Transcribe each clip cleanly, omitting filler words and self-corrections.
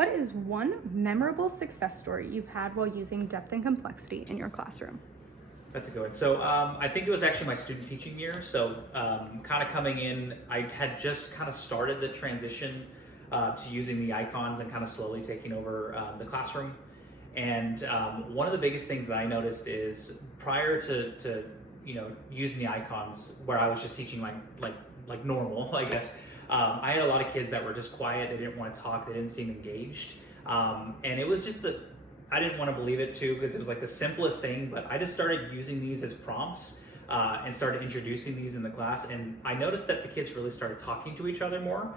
What is one memorable success story you've had while using depth and complexity in your classroom? That's a good one. So I think it was actually my student teaching year. So kind of coming in, I had just kind of started the transition to using the icons and kind of slowly taking over the classroom. And one of the biggest things that I noticed is prior to using the icons, where I was just teaching like normal, I guess. I had a lot of kids that were just quiet. They didn't want to talk. They didn't seem engaged. And it was just that I didn't want to believe it too, because it was like the simplest thing, but I just started using these as prompts and started introducing these in the class. And I noticed that the kids really started talking to each other more.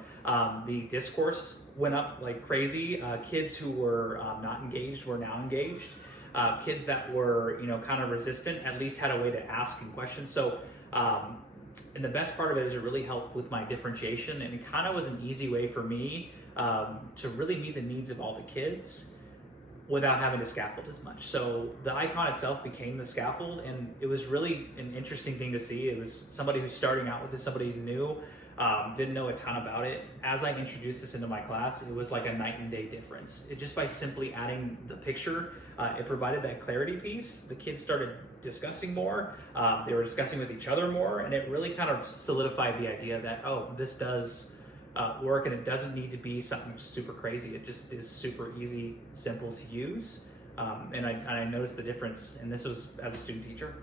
The discourse went up like crazy. Kids who were not engaged were now engaged. Kids that were, kind of resistant at least had a way to ask and question. So, and the best part of it is it really helped with my differentiation, and it kind of was an easy way for me to really meet the needs of all the kids without having to scaffold as much. So the icon itself became the scaffold, and it was really an interesting thing to see. It was somebody who's starting out with this, somebody who's new, didn't know a ton about it. As I introduced this into my class, it was like a night and day difference. Just by simply adding the picture, it provided that clarity piece. The kids started discussing more, they were discussing with each other more, and it really kind of solidified the idea that, oh, this does work, and it doesn't need to be something super crazy. It just is super easy, simple to use. And I noticed the difference, and this was as a student teacher.